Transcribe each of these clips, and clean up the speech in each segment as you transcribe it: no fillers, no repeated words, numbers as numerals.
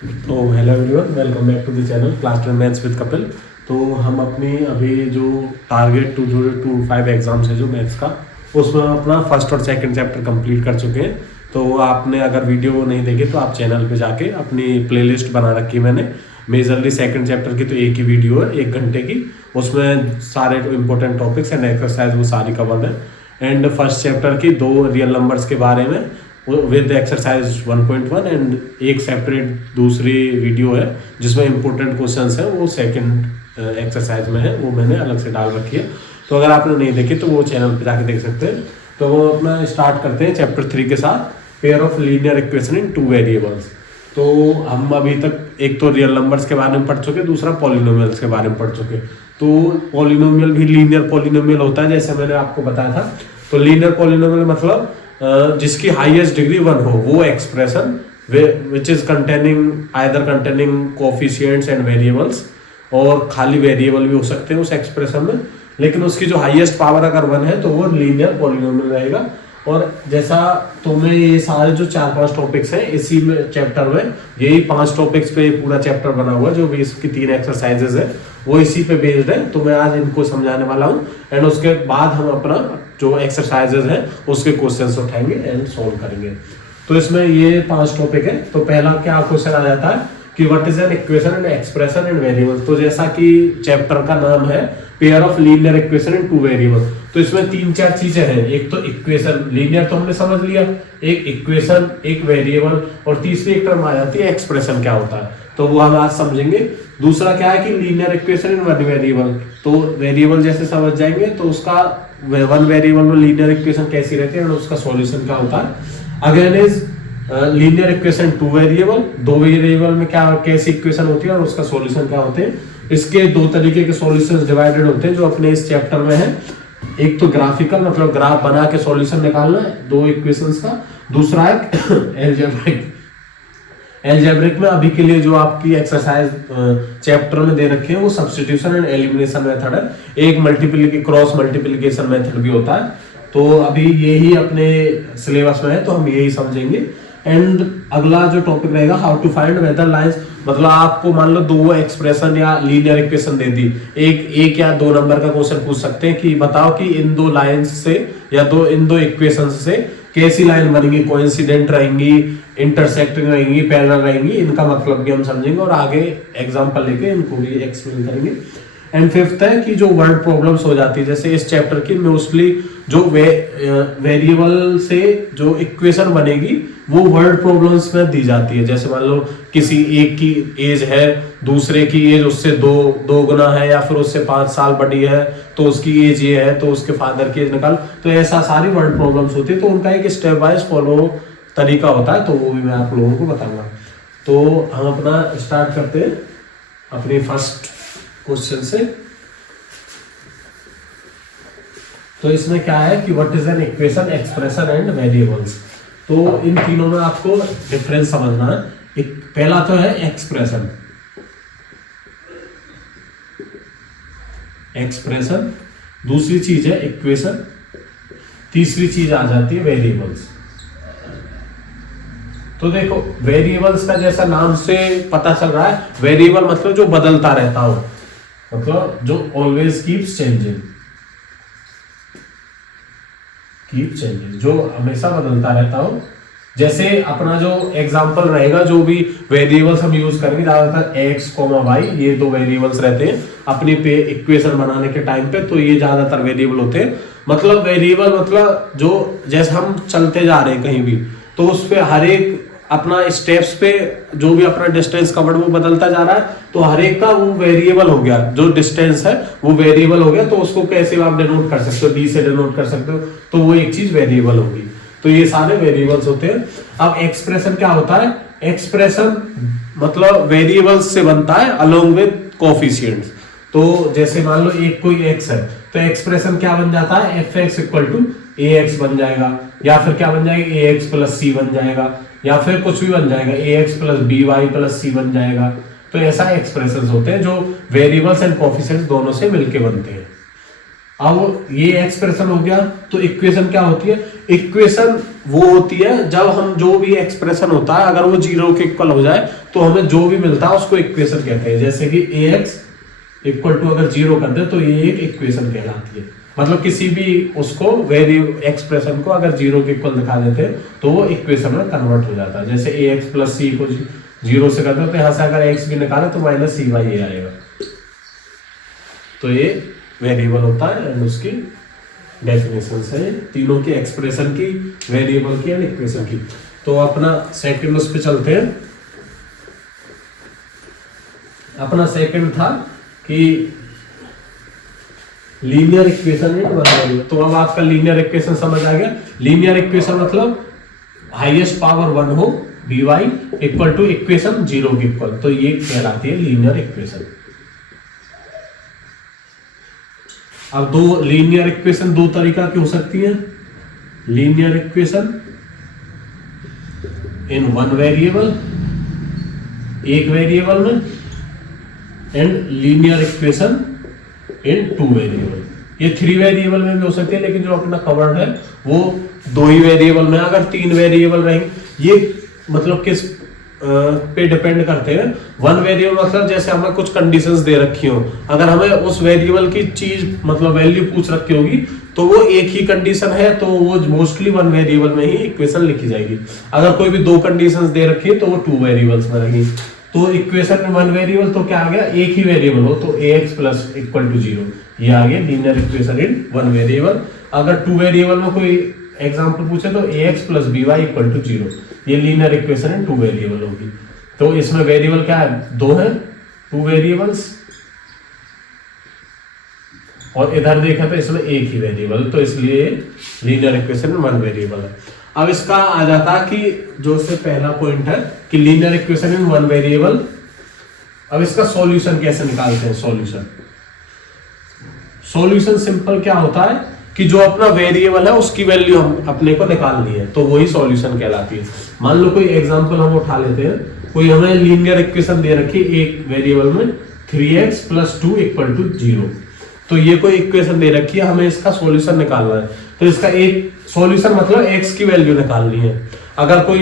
तो hello everyone, welcome back to the channel class 10 maths with Kapil. तो हम अपनी अभी जो टारगेट 2025 एग्जाम्स है जो मैथ्स का, उसमें अपना फर्स्ट और सेकंड चैप्टर कंप्लीट कर चुके हैं। तो आपने अगर वीडियो नहीं देखी तो आप चैनल पे जाके अपनी प्लेलिस्ट बना रखी है मैंने। मेजरली सेकंड चैप्टर की तो एक ही वीडियो है 1 घंटे की, उसमें सारे इंपॉर्टेंट टॉपिक्स एंड एक्सरसाइज वो सारी कवर्ड है। एंड फर्स्ट चैप्टर की 2 रियल नंबर्स के बारे में विद एक्सरसाइज 1.1 एंड एक सेपरेट दूसरी वीडियो है जिसमें इंपॉर्टेंट क्वेश्चंस है, वो सेकंड एक्सरसाइज में है, वो मैंने अलग से डाल रखी है। तो अगर आपने नहीं देखी तो वो चैनल पे जाके देख सकते हैं। तो वो अपना स्टार्ट करते हैं चैप्टर 3 के साथ, pair of linear equation in 2 variables. तो हम अभी तक एक तो रियल नंबर्स के बारे में पढ़ चुके, दूसरा पॉलिनोमियल्स के बारे में पढ़ चुके। तो पॉलिनोमियल भी लीनियर पॉलिनोमियल होता है जैसे मैंने आपको बताया था। तो लीनियर पॉलिनोमियल मतलब जिसकी हाईएस्ट डिग्री 1 हो, वो expression which is containing coefficients and variables, और खाली वेरिएबल भी हो सकते हैं उस एक्सप्रेशन में, लेकिन उसकी जो हाईएस्ट पावर अगर 1 है तो वो लीनियर पॉलिनोमियल रहेगा। और जैसा तुम्हें ये सारे जो 4-5 टॉपिक्स हैं इसी में चैप्टर में, यही 5 टॉपिक्स पे पूरा चैप्टर बना हुआ है, जो भी इसकी 3 एक्सरसाइजेज है वो इसी पे बेस्ड है। तो मैं आज इनको समझाने वाला हूँ एंड उसके बाद हम अपना जो एक्सरसाइजेज हैं उसके क्वेश्चंस उठाएंगे एंड सॉल्व करेंगे। तो इसमें ये 5 टॉपिक है। तो पहला क्या क्वेश्चन आ जाता है कि what is an equation and expression and variable. तो जैसा कि चैप्टर का नाम है pair of linear equation in 2 variable, तो इसमें 3-4 चीजें हैं। एक तो इक्वेशन, लीनियर तो हमने समझ लिया, एक इक्वेशन, एक वेरिएबल, और तीसरी एक टर्म आ जाती है एक्सप्रेशन, क्या होता है, तो वो हम आज समझेंगे। दूसरा क्या है कि लीनियर इक्वेशन इन 1 वेरिएबल, तो वेरिएबल जैसे समझ जाएंगे तो उसका 1 वेरिएबल में लीनियर इक्वेशन कैसी रहती है और उसका सॉल्यूशन क्या होता है। Again is linear equation 2 variable, 2 variable में क्या कैसी इक्वेशन होती है और उसका सॉल्यूशन क्या होते हैं। इसके 2 तरीके के सॉल्यूशंस डिवाइडेड होते हैं जो अपने इस चैप्टर में है। एक तो ग्राफिकल, मतलब ग्राफ बना के सॉल्यूशन निकालना है 2 इक्वेशंस का। दूसरा है एल्जेब्रिक। एल्जेब्रिक में अभी के लिए जो आपकी एक्सरसाइज चैप्टर में दे रखे हैं वो सब्स्टिट्यूशन एंड एलिमिनेशन मेथड है। एक क्रॉस मल्टीप्लिकेशन मेथड भी होता है। तो अभी यही अपने सिलेबस में है तो हम यही समझेंगे। एंड अगला जो टॉपिक रहेगा how to find whether lines, मतलब आपको मान लो 2 एक्सप्रेशन या लीनियर इक्वेशन दे दी, एक या 2 नंबर का क्वेश्चन पूछ सकते हैं कि बताओ कि इन 2 लाइंस से या इन दो इक्वेशन से कैसी लाइन बनेगी, कोइंसिडेंट रहेंगी, इंटरसेक्टिंग रहेंगी, पैरेलल रहेंगी, इनका मतलब भी हम समझेंगे और आगे एग्जांपल लेके इनको भी एक्सप्लेन करेंगे। एंड फिफ्थ है कि जो वर्ड प्रॉब्लम्स हो जाती है, जैसे इस चैप्टर की मोस्टली जो वेरिएबल से जो इक्वेशन बनेगी वो वर्ड प्रॉब्लम्स में दी जाती है। जैसे मान लो किसी एक की एज है, दूसरे की एज उससे दो गुना है या फिर उससे 5 साल बड़ी है, तो उसकी एज ये है तो उसके फादर की एज निकाल, तो ऐसा सारी वर्ड प्रॉब्लम्स होती है। तो उनका एक स्टेप वाइज फॉलो तरीका होता है, तो वो भी मैं आप लोगों को बताऊंगा। तो हम अपना स्टार्ट करते हैं अपनी फर्स्ट क्वेश्चन से। तो इसमें क्या है कि what is an equation, expression and variables. तो इन तीनों में आपको डिफरेंस समझना है। पहला तो है एक्सप्रेशन, दूसरी चीज है इक्वेशन, तीसरी चीज आ जाती है वेरिएबल्स। तो देखो वेरिएबल्स का जैसा नाम से पता चल रहा है, वेरिएबल मतलब जो बदलता रहता हो, मतलब जो ऑलवेज कीप्स चेंजिंग, जो हमेशा बदलता रहता हो। जैसे अपना जो एग्जांपल रहेगा, जो भी वेरिएबल्स हम यूज करेंगे ज्यादातर x, y, ये 2 वेरिएबल्स रहते हैं अपनी पे इक्वेशन बनाने के टाइम पे, तो ये ज्यादातर वेरिएबल होते हैं। मतलब वेरिएबल मतलब जो जैसे हम चलते जा रहे हैं कहीं भी, तो उस पे हर एक अपना स्टेप्स पे जो भी अपना डिस्टेंस कवर्ड वो बदलता जा रहा है, तो हर एक का वो वेरिएबल हो गया, जो डिस्टेंस है वो वेरिएबल हो गया। तो उसको कैसे आप डिनोट कर सकते हो, डी से डिनोट कर सकते हो, तो वो एक चीज वेरिएबल होगी। तो ये सारे वेरिएबल्स होते हैं। अब एक्सप्रेशन क्या होता है, एक्सप्रेशन मतलब वेरिएबल्स से बनता है अलोंग विद कोफिशिएंट्स। तो जैसे मान लो एक कोई x है, तो एक्सप्रेशन क्या बन जाता है, fx इक्वल टू ax बन जाएगा, या फिर क्या बन जाएगा, ax प्लस c बन जाएगा, या फिर कुछ भी बन जाएगा, ax plus by plus c बन जाएगा। तो ऐसा एक्सप्रेशन होते हैं जो वेरिएबल्स एंड कोफिशिएंट्स दोनों से मिलके बनते हैं। अब ये एक्सप्रेशन हो गया। तो इक्वेशन क्या होती है, इक्वेशन वो होती है जब हम जो भी एक्सप्रेशन होता है अगर वो 0 के इक्वल हो जाए तो हमें जो भी मिलता है उसको इक्वेशन कहते हैं। जैसे कि ax इक्वल टू अगर 0 कर दे तो ये एक इक्वेशन कहलाती है। मतलब किसी भी उसको वेरिएबल एक्सप्रेशन को अगर 0 के इक्वल दिखा देते हैं तो वो इक्वेशन में कन्वर्ट हो जाता है। जैसे ax प्लस c को 0 से कर दो तो यहाँ से अगर x भी निकाले तो माइनस cy ये आएगा। तो ये वेरिएबल होता है एंड उसकी डेफिनेशन है तीनों की एक्सप्रेशन की, वेरिएबल की एंड इक्वेशन की। तो अपना सेकंड उस पे चलते हैं। अपना सेकंड था कि लीनियर इक्वेशन है वेरिएबल। तो अब आपका लीनियर इक्वेशन समझ आ गया। लीनियर इक्वेशन मतलब हाईएस्ट पावर 1 हो by इक्वल टू इक्वेशन 0 के इक्वल, तो ये कहलाती है लीनियर इक्वेशन। अब दो लीनियर इक्वेशन दो तरीका की हो सकती है। Linear equation in one variable, एक वेरिएबल में, and linear equation in two variable. ये 3 वेरिएबल में भी हो सकती है, लेकिन जो अपना कवर्ड है वो 2 ही वेरिएबल में। अगर 3 वेरिएबल रहेंगे, ये मतलब किस पे डिपेंड करते हैं। 1 वेरिएबल मतलब जैसे हमें कुछ कंडीशंस दे रखी हो, अगर हमें उस वेरिएबल की चीज मतलब वैल्यू पूछ रखी होगी तो वो एक ही कंडीशन है तो वो मोस्टली 1 वेरिएबल में ही इक्वेशन लिखी जाएगी। अगर कोई भी 2 कंडीशंस दे रखी है तो वो 2 वेरिएबल्स में रहेगी। तो इक्वेशन में 1 वेरिएबल तो क्या आ गया, एक ही वेरिएबल हो तो ax प्लस इक्वल टू 0, ये आ गया लीनियर इक्वेशन इन 1 वेरिएबल। अगर 2 वेरिएबल में कोई एग्जांपल पूछे तो ax plus by equal to 0, ये लीनियर इक्वेशन इन 2 वेरिएबल होगी। तो इसमें वेरिएबल क्या है, 2 है, 2 वेरिएबल्स, और इधर देखा तो इसमें एक ही वेरिएबल, तो इसलिए लीनियर इक्वेशन 1 वेरिएबल है। अब इसका आ जाता है कि जो से पहला पॉइंट है कि लीनियर इक्वेशन इन 1 वेरिएबल। अब इसका सॉल्यूशन कैसे निकालते हैं। सॉल्यूशन सिंपल क्या होता है कि जो अपना वेरिएबल है उसकी वैल्यू हम अपने को निकालनी है, तो वही सॉल्यूशन कहलाती है। मान लो कोई एग्जांपल हम उठा लेते हैं, कोई हमें लीनियर इक्वेशन दे रखी है एक वेरिएबल में 3x प्लस 2 इक्वल टू 0। तो ये कोई इक्वेशन दे रखी है, हमें इसका सॉल्यूशन निकालना है। तो इसका एक सॉल्यूशन मतलब x की वैल्यू निकालनी है। अगर कोई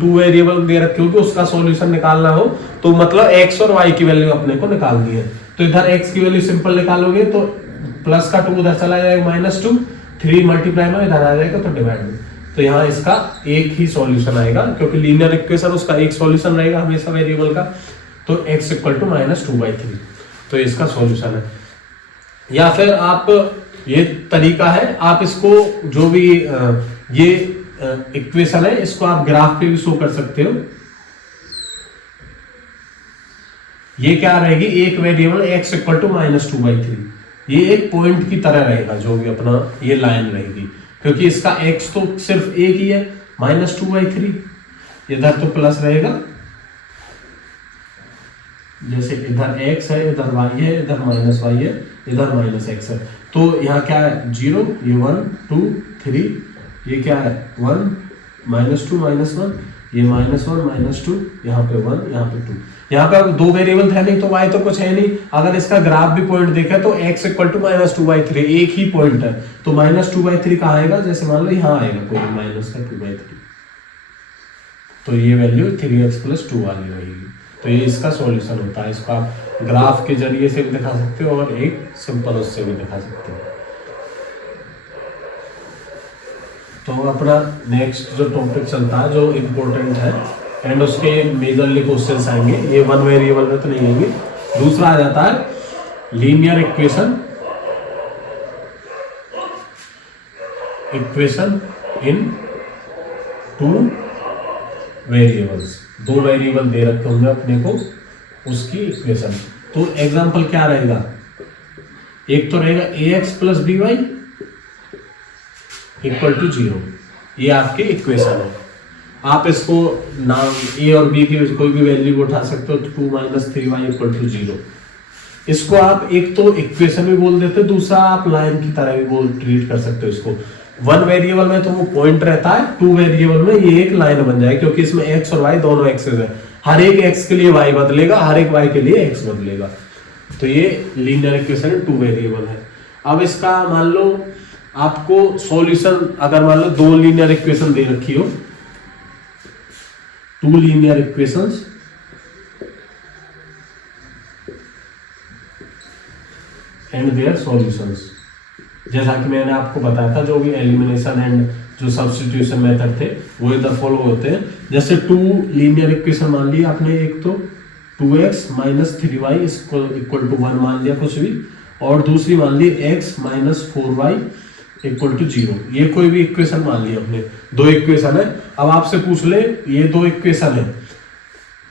2 वेरिएबल दे रखी हो कि उसका सॉल्यूशन निकालना हो तो मतलब x और y की वैल्यू अपने को निकालनी है। तो इधर x की वैल्यू सिंपल निकालोगे तो प्लस का 2 उधर चला जाएगा, -2, 3 मल्टीप्लाई में इधर आ जाएगा तो डिवाइड में। तो यहाँ इसका एक ही सॉल्यूशन आएगा क्योंकि लीनियर इक्वेशन उसका एक सॉल्यूशन रहेगा हमेशा वेरिएबल का। तो x इक्वल टू -2/3, तो इसका सॉल्यूशन है। या फिर आप ये तरीका है, आप इसको जो भी ये इक्वेशन है इसको आप ग्राफ पे भी शो कर सकते हो। ये क्या रहेगी, एक वेरिएबल x इक्वल टू -2/3, ये एक पॉइंट की तरह रहेगा जो भी अपना ये लाइन रहेगी, क्योंकि इसका x तो सिर्फ एक ही है -2/3, इधर तो प्लस रहेगा, जैसे इधर x है, इधर y है, इधर -y है, इधर -x है। तो यहाँ क्या है 0, ये 1 2 3, ये क्या है 1 -2 -1, ये -1 -2, यहाँ पे 1, यहाँ पे 2। यहाँ पे अब 2 वेरिएबल थे नहीं तो y तो कुछ है नहीं। अगर इसका ग्राफ भी पॉइंट देखे तो x इक्वल टू -2/3, एक ही पॉइंट है। तो -2/3 कहाँ आएगा, जैसे मान लो यहाँ आएगा कोई -2/3, तो ये वैल्यू 3x प्लस 2 वाली रहेगी। तो ये इसका सॉल्यूशन होता है। इसको आप ग्राफ के जरिए से भी दिखा सकते हो और एक सिंपल उससे भी दिखा सकते हो। तो अपना नेक्स्ट जो टॉपिक चलता है जो इम्पोर्टेंट है एंड उसके मेजरली क्वेश्चंस आएंगे, ये 1 वेरिएबल में तो नहीं आएंगे। दूसरा आ जाता है linear equation in 2 variables. 2 variable दे रखे होंगे अपने को, उसकी इक्वेशन। तो एग्जांपल क्या रहेगा, एक तो रहेगा ax plus by equal to 0, ये आपकी इक्वेशन है। आप इसको नाम a और b की कोई भी वैल्यू उठा सकते हो, 2 - 3y इक्वल टू 0। इसको आप एक तो इक्वेशन भी बोल देते हो, दूसरा आप लाइन की तरह भी ट्रीट कर सकते हो इसको। 1 वेरिएबल में तो वो पॉइंट रहता है, 2 वेरिएबल में ये एक लाइन बन जाए, क्योंकि इसमें x और y दोनों एक्सेस है। हर एक x के लिए y बदलेगा, हर एक y के लिए x बदलेगा। तो ये लीनियर इक्वेशन 2 वेरिएबल है। अब इसका मान लो आपको सॉल्यूशन अगर मान लो दो लीनियर इक्वेशन दे रखी हो, two linear equations and their solutions, जैसा कि मैंने आपको बताया था जो भी एलिमिनेशन एंड जो सब्स्टिट्यूशन मेथड थे वो इधर फॉलो होते हैं। जैसे टू लीनियर इक्वेशन मान ली आपने, एक तो 2x minus 3y equal to 1 मान लिया कुछ भी, और दूसरी मान ली x minus 4y equal to 0। ये कोई भी इक्वेशन मान ली आपने, दो इक्वेशन है। अब आपसे पूछ ले ये दो इक्वेशन है,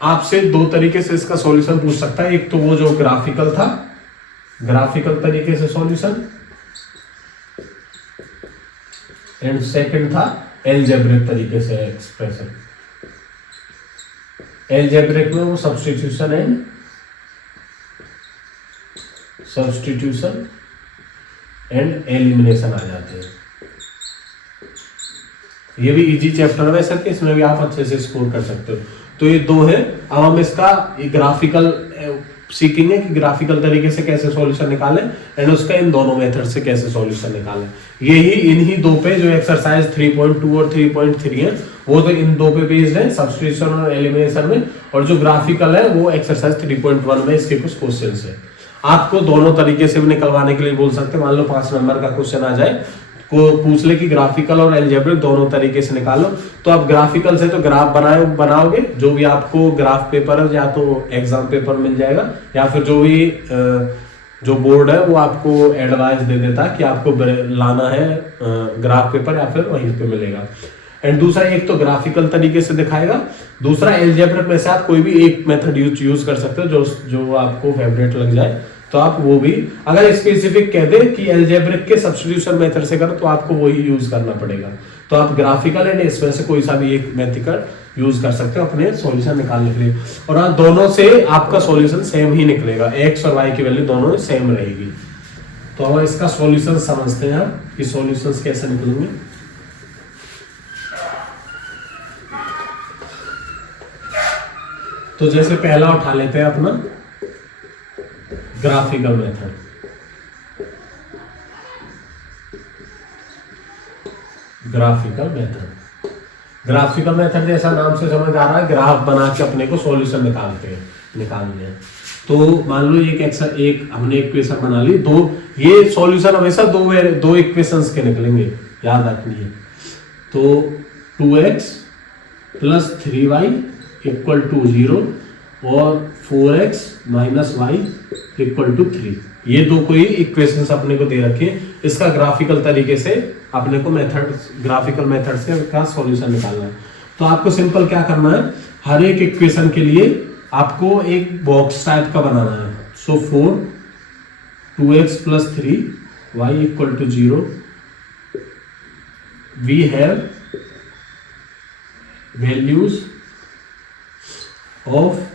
आपसे दो तरीके से इसका सॉल्यूशन पूछ सकता है। एक तो वो जो ग्राफिकल था, ग्राफिकल तरीके से सॉल्यूशन, एंड सेकंड था एलजेब्रिक तरीके से एक्सप्रेशन। एलजेब्रिक में वो सब्स्टिट्यूशन एंड एलिमिनेशन आ जाते हैं। ये भी इजी चैप्टर है वैसे, इसमें भी आप अच्छे से स्कोर कर सकते हो। तो ये दो है। अब हम इसका ग्राफिकल सीखेंगे कि ग्राफिकल तरीके से कैसे सॉल्यूशन निकालें एंड उसका इन दोनों मेथड से कैसे सॉल्यूशन निकालें। यही इन्हीं दो पे जो एक्सरसाइज 3.2 और 3.3 है वो तो इन दो पे बेस्ड है, सब्स्टिट्यूशन और एलिमिनेशन में, और जो ग्राफिकल है वो एक्सरसाइज 3.1 में इसके कुछ क्वेश्चंस है। आपको दोनों तरीके से भी निकलवाने के लिए बोल सकते हैं। मान लो 5 नंबर का क्वेश्चन आ जाए, को पूछ ले कि ग्राफिकल और एलजेब्रिक दोनों तरीके से निकालो, तो आप ग्राफिकल से तो ग्राफ बनाओगे, जो भी आपको ग्राफ पेपर है या तो एग्जाम पेपर मिल जाएगा या फिर जो भी जो बोर्ड है वो आपको एडवाइस दे देता है कि आपको लाना है ग्राफ पेपर, या फिर वहीं पे मिलेगा। एंड दूसरा, एक तो ग्राफिकल तरीके से दिखाएगा, दूसरा एलजेब्रिक में से आप कोई भी एक मेथड यूज कर सकते हो जो आपको फेवरेट लग जाए, तो आप वो भी। अगर स्पेसिफिक कह दे कि एलजेब्रिक के सब्स्टिट्यूशन मेथड से करो तो आपको वही यूज करना पड़ेगा। तो आप ग्राफिकल एंड इसमें से कोई सा भी एक मेथड यूज कर सकते हो अपने सॉल्यूशन निकालने के लिए, और दोनों से आपका सॉल्यूशन सेम ही निकलेगा, एक्स और वाई की वैल्यू दोनों सेम रहेगी। तो हम इसका सॉल्यूशन समझते हैं कि सॉल्यूशंस कैसे निकलेंगे। तो जैसे पहला उठा लेते हैं अपना ग्राफिकल मेथड। ग्राफिकल मेथड जैसा नाम से समझ आ रहा है, ग्राफ बना के अपने को सॉल्यूशन निकालने हैं। तो मान लो एक हमने इक्वेशन बना ली, दो, ये सॉल्यूशन हमेशा दो इक्वेशंस के निकलेंगे, याद रखनी है। तो 2x plus 3y equal to 0 और 4x minus y equal to 3, ये दो कोई इक्वेशंस अपने को दे रखी है। इसका ग्राफिकल तरीके से अपने को ग्राफिकल मेथड से का सॉल्यूशन निकालना है। तो आपको सिंपल क्या करना है, हर एक इक्वेशन के लिए आपको एक बॉक्स टाइप का बनाना है। So 2x plus 3y equal to 0, we have values of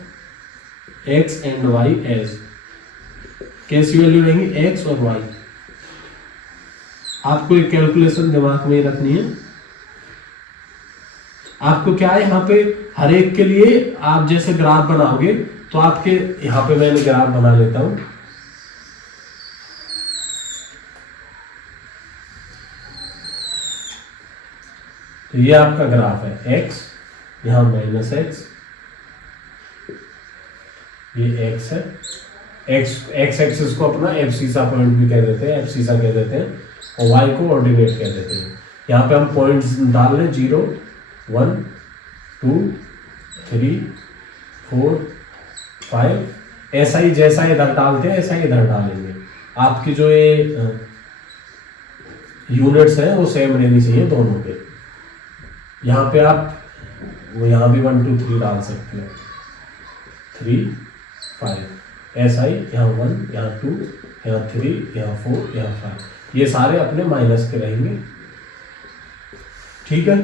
x and y as, कैसी वैल्यू रहेंगी, x और y। आपको एक कैलकुलेशन दिमाग में रखनी है। आपको क्या है, यहाँ पे हर एक के लिए आप जैसे ग्राफ बनाओगे तो आपके यहाँ पे मैंने ग्राफ बना लेता हूं। तो ये आपका ग्राफ है, x यहां माइनस x, ये x है, x एक्सिस को अपना एब्सिसा पॉइंट भी कह देते हैं, एब्सिसा कह देते हैं, और y को ऑर्डिनेट कह देते हैं। यहाँ पे हम पॉइंट्स डाल रहे हैं 0, 1, 2, 3, 4, 5, ऐसा ही जैसा इधर डालते हैं ऐसा ही इधर डालेंगे। आपकी जो ये यूनिट्स है वो सेम रहनी चाहिए दोनों पे। यहाँ पे आप वो यहाँ भी 1, 2, 3 डाल सकते हो, 3, 5, ऐसा ही यहाँ 1, यहाँ 2, यहाँ 3, यहाँ 4, यहाँ 5, ये सारे अपने माइनस के रहेंगे। ठीक है।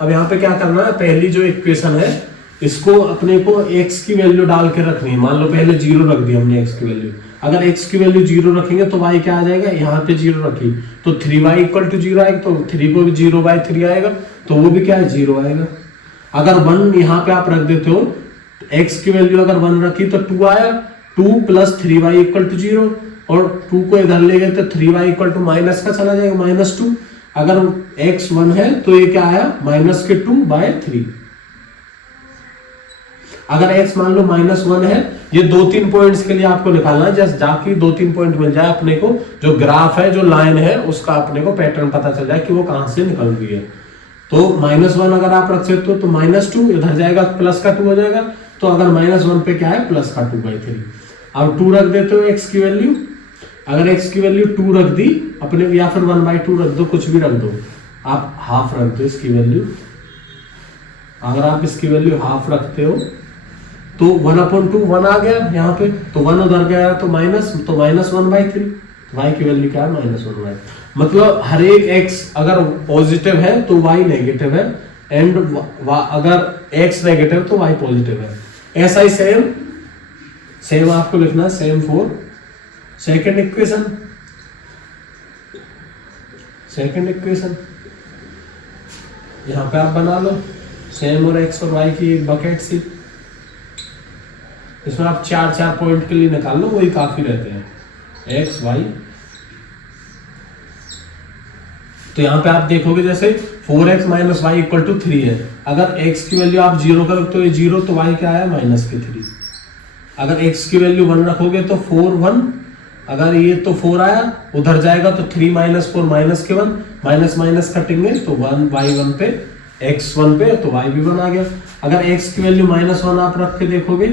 अब यहाँ पे क्या करना है, पहली जो इक्वेशन है इसको अपने को x की वैल्यू डाल के रखनी है। मान लो पहले 0 रख दी हमने x की वैल्यू, अगर x की वैल्यू 0 रखेंगे तो y क्या आ जाएगा, यहाँ पे 0 रखी तो 3y इक्वल टू 0 आएगा, तो 3 को भी 0/3 आएगा तो वो भी क्या है 0 आएगा। अगर 1 यहाँ पे आप रख देते हो, x की वैल्यू अगर 1 रखी तो 2 आया, 2 प्लस 3y इक्वल टू 0, और 2 को इधर ले गए तो 3y इक्वल टू माइनस का चला जाएगा -2। अगर x 1 है तो ये क्या आया -2/3। अगर x मान लो -1 है, ये 2-3 पॉइंट्स के लिए आपको निकालना है। जस्ट जाके 2-3 पॉइंट मिल जाए अपने को, जो ग्राफ है जो लाइन है उसका अपने को पैटर्न पता चल जाए कि वो कहां से निकल रही है। तो -1 अगर आप रख सकते हो तो -2 इधर जाएगा प्लस का 2 हो जाएगा। तो अगर -1 पे क्या है प्लस का 2/3। अब 2 रख देते हो x की वैल्यू, अगर x की वैल्यू 2 रख दी अपने, या फिर 1/2 रख दो, कुछ भी रख दो, आप हाफ रख दो इसकी वैल्यू। अगर आप इसकी वैल्यू हाफ रखते हो तो 1/2 1 आ गया यहाँ पे, तो 1 उधर गया तो -1/3। y की वैल्यू क्या है -1/3। मतलब हर एक x अगर पॉजिटिव है तो y नेगेटिव है, एंड अगर x नेगेटिव तो y पॉजिटिव है। ऐसा ही सेम आपको लिखना है, सेम फॉर सेकंड इक्वेशन। यहां पे आप बना लो सेम और x और y की एक बकेट सी। इसमें आप 4 पॉइंट के लिए निकाल लो, वही काफी रहते हैं x y। तो यहाँ पे आप देखोगे जैसे 4x - y = 3 है। अगर x की वैल्यू आप 0 कर तो ये 0, तो y क्या आया -3। अगर x की वैल्यू 1 रखोगे तो 4 1, अगर ये तो 4 आया उधर जाएगा तो 3 - 4 -1, माइनस माइनस कटेंगे तो 1 y1 पे, x 1 पे, तो y भी 1 आ गया। अगर x की वैल्यू -1 आप रख के देखोगे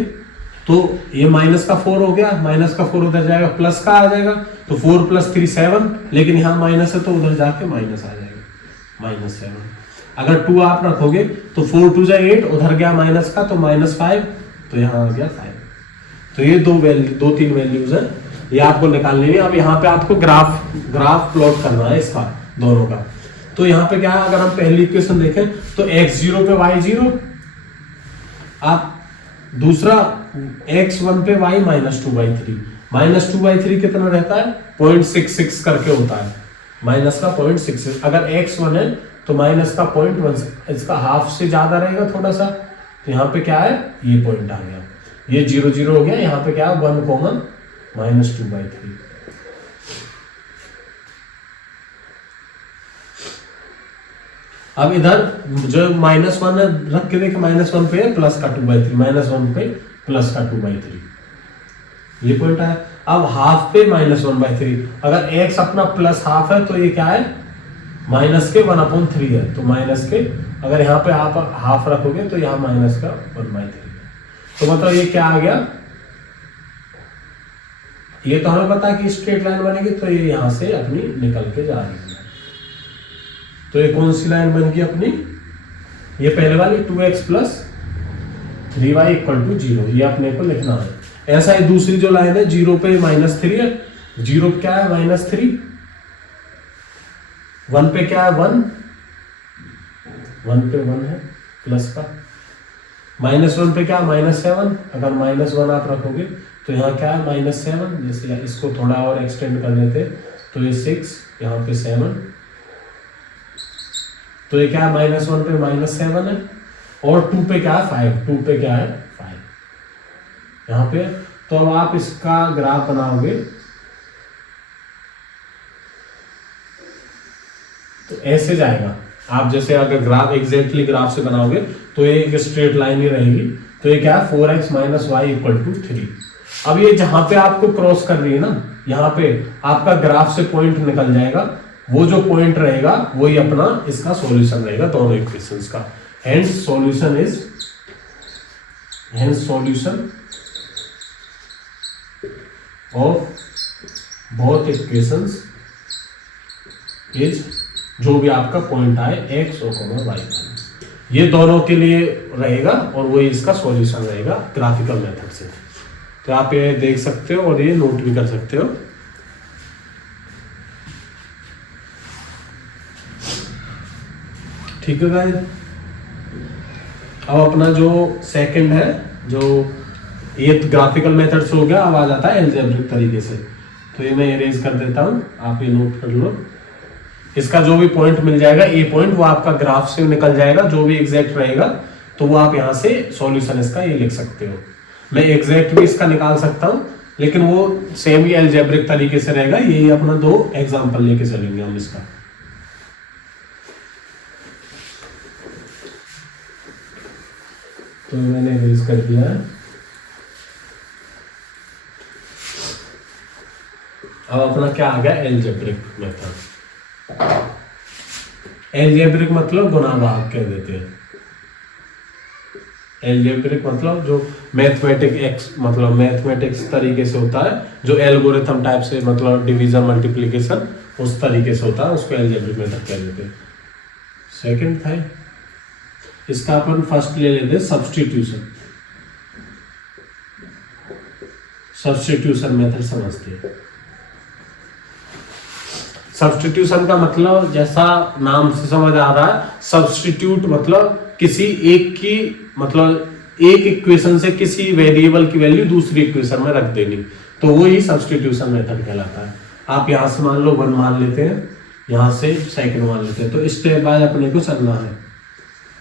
तो ये माइनस का 4 हो गया, माइनस का 4 उधर जाएगा प्लस का आ जाएगा, तो 4 + 3 7, लेकिन यहाँ माइनस है तो उधर जाके माइनस आ जाएगा -7। अगर 2 आप रखोगे तो 4 2 8, उधर गया माइनस का तो -5, तो यहाँ आ गया 5। तो ये 2-3 वैल्यूज है, ये आपको निकालनी है। अब यहाँ पे आपको ग्राफ प्लॉट करना है इसका, दोनों का। तो यहाँ पे क्या है, अगर हम पहली इक्वेशन देखें तो x0 पे y0, आप दूसरा x1 पे y -2/3। -2/3 कितना रहता है 0.66 करके होता है, माइनस का 0.66। अगर x1 है तो माइनस का 0.1, इसका हाफ से ज्यादा रहेगा थोड़ा सा, तो यहाँ पे क्या है ये पॉइंट आ गया, ये 0 0 हो गया। यहाँ पे क्या है 1 कॉमन -2/3। अब इधर जो -1 रख के देख, -1 पे प्लस का 2/3, -1 पे प्लस का 2/3, ये पॉइंट है। अब हाफ पे -1/3, अगर x अपना प्लस हाफ है तो ये क्या है माइनस के 1/3 है, तो माइनस के, अगर यहाँ पे आप हाफ रखोगे तो यहाँ माइनस का 1/3, तो मतलब ये क्या आ गया, ये तो हमें पता है कि स्ट्रेट लाइन बनेगी, तो ये यहां से अपनी निकल के जा रही है। तो ये कौन सी लाइन बन गई अपनी, ये पहले वाली 2x + 3y = 0, ये अपने को लिखना है। ऐसा ही दूसरी जो लाइन है 0 पे -3 है, 0 क्या है -3, 1 पे क्या है 1 पे 1 है प्लस का, -1 पे क्या -7, अगर -1 आप रखोगे तो यहाँ क्या है -7, जैसे इसको थोड़ा और एक्सटेंड कर देते तो ये 6, यहाँ पे 7, तो ये क्या है -1 पे -7 है, और 2 पे क्या है 5, 2 पे क्या है 5 यहाँ पे। तो अब आप इसका ग्राफ बनाओगे तो ऐसे जाएगा। आप जैसे अगर ग्राफ एग्जैक्टली ग्राफ से बनाओगे तो ये एक स्ट्रेट लाइन ही रहेगी। तो ये क्या है 4x - y = 3। अब ये जहां पे आपको क्रॉस कर रही है ना, यहाँ पे आपका ग्राफ से पॉइंट निकल जाएगा, वो जो पॉइंट रहेगा वही अपना इसका सॉल्यूशन रहेगा दोनों इक्वेशंस का। Hence solution of both equations is, जो भी आपका पॉइंट आए x और y, ये दोनों के लिए रहेगा और वही इसका सॉल्यूशन रहेगा ग्राफिकल मेथड से। तो आप ये देख सकते हो और ये नोट भी कर सकते हो। ठीक है गाइस, अब अपना जो सेकंड है, जो ये ग्राफिकल मेथड से हो गया, अब आ जाता है एल्जेब्रिक तरीके से। तो ये मैं इरेज कर देता हूं, आप ये नोट कर लो। इसका जो भी पॉइंट मिल जाएगा, ए पॉइंट, वो आपका ग्राफ से निकल जाएगा, जो भी एग्जैक्ट रहेगा तो वो आप यहाँ से सॉल्यूशन इसका ये लिख सकते हो। मैं एग्जैक्ट भी इसका निकाल सकता हूँ, लेकिन वो सेम ही अलजेब्रिक तरीके से रहेगा। यही अपना 2 एग्जांपल लेके चलेंगे हम इसका। तो मैंने यूज कर दिया है। अब अपना क्या आ गया, अलजेब्रिक मेथड। अलजेब्रिक मतलब गुणा भाग कह देते हैं। अलजेब्रिक मतलब जो मैथमेटिक्स तरीके से होता है, जो एल्गोरिथम टाइप से, मतलब डिवीजन मल्टीप्लिकेशन उस तरीके से होता है, उसको अलजेब्रिक मेथड कह देते हैं। सेकंड था इसका अपन फर्स्ट ले लेते हैं सब्स्टिट्यूशन। सब्स्टिट्यूशन मेथड समझते हैं। सब्स्टिट्यूशन का मतलब जैसा नाम से समझ आ रहा है, सब्स्टिट्यूट मतलब किसी एक की, मतलब एक इक्वेशन से किसी वेरिएबल की वैल्यू दूसरी इक्वेशन में रख देनी, तो वो ही सब्स्टिट्यूशन मेथड कहलाता है। आप यहां से मान लो 1 मान लेते हैं, यहां से सेकंड मान लेते हैं, तो स्टेप बाय अपने को चलना है।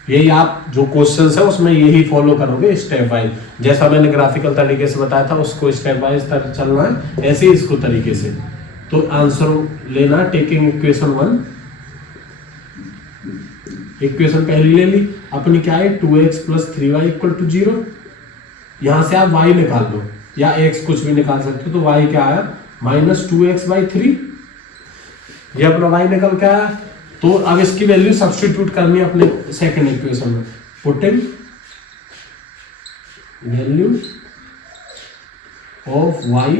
यही आप जो क्वेश्चन है उसमें यही फॉलो करोगे स्टेप वाइज, जैसा मैंने ग्राफिकल तरीके से बताया था उसको स्टेप वाइज चलना है, ऐसे ही इसको तरीके से। तो आंसर लेना टेकिंग इक्वेशन 1, इक्वेशन पहली ले ली अपनी, क्या है 2x + 3y = 0। यहां से आप y निकाल लो या x कुछ भी निकाल सकते हो, तो y क्या आया -2x/3। ये अपना y निकल के आया। तो अब इसकी वैल्यू सब्स्टिट्यूट करनी है अपने सेकंड इक्वेशन में। Putting value of y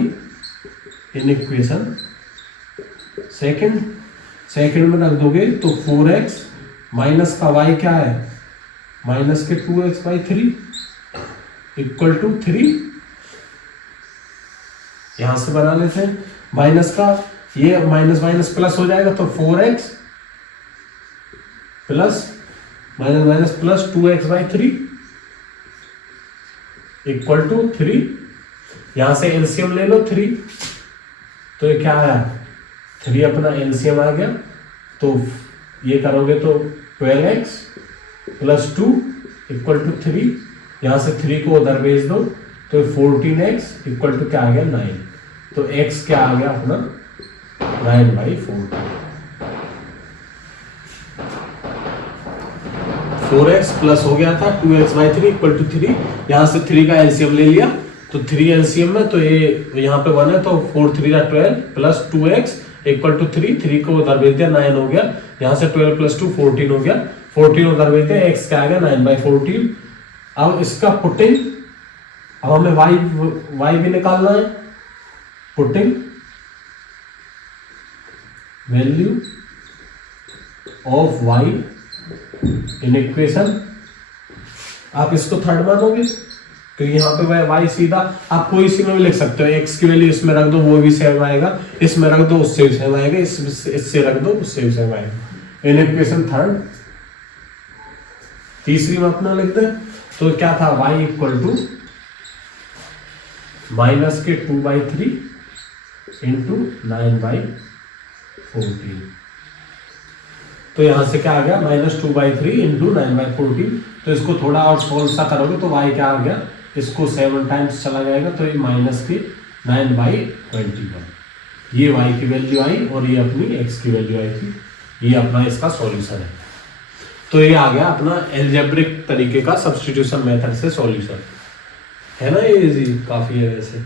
in equation second में रख दोगे तो 4x माइनस का y क्या है माइनस के 2x/3 = 3। यहां से बना लेते हैं माइनस का, ये माइनस माइनस प्लस हो जाएगा, तो 4x plus minus minus plus 2x/3 = 3। यहां से एलसीएम ले लो 3, तो ये क्या आया 3 अपना एलसीएम आ गया। तो ये करोगे तो 12x + 2 = 3। यहां से 3 को उधर भेज दो तो 14x = क्या आ गया 9। तो x क्या आ गया अपना 9/14। 4x प्लस हो गया था 2x/3 = 3। यहां से 3 का एलसीएम ले लिया, तो 3 एलसीएम में, तो ये यहाँ पे 1 है, तो 4 3 12 प्लस 2x = 3 को उधर भेज दिया 9 हो गया। यहाँ से 12 + 2 14 हो गया, 14 उधर भेज दिया, x क्या आ गया 9/14। अब इसका पुटिंग, अब हमें y भी निकालना है। Putting value of y in equation, आप इसको थर्ड मानोगे तो यहाँ पे y सीधा आप कोई सी में भी लिख सकते हो। x की वैल्यू इसमें रख दो, वो भी सेम आएगा, इसमें रख दो उससे भी सेम आएगा, इससे रख दो उससे भी सेम आएगा। In equation third. तीसरी में अपना लिखते हैं, तो क्या था y = माइनस के 2/3 × 9/14। तो यहां से क्या आ गया -2/3 × 9/14। तो इसको थोड़ा और सोल्व सा करोगे तो y क्या आ गया, इसको 7 टाइम्स चला जाएगा, तो ये माइनस के 9/21। ये y की वैल्यू आई और ये अपनी x की वैल्यू आई थी। ये अपना इसका सॉल्यूशन है। तो ये आ गया अपना अलजेब्रिक तरीके का सब्स्टिट्यूशन मेथड से सॉल्यूशन, है ना। ये काफी है वैसे।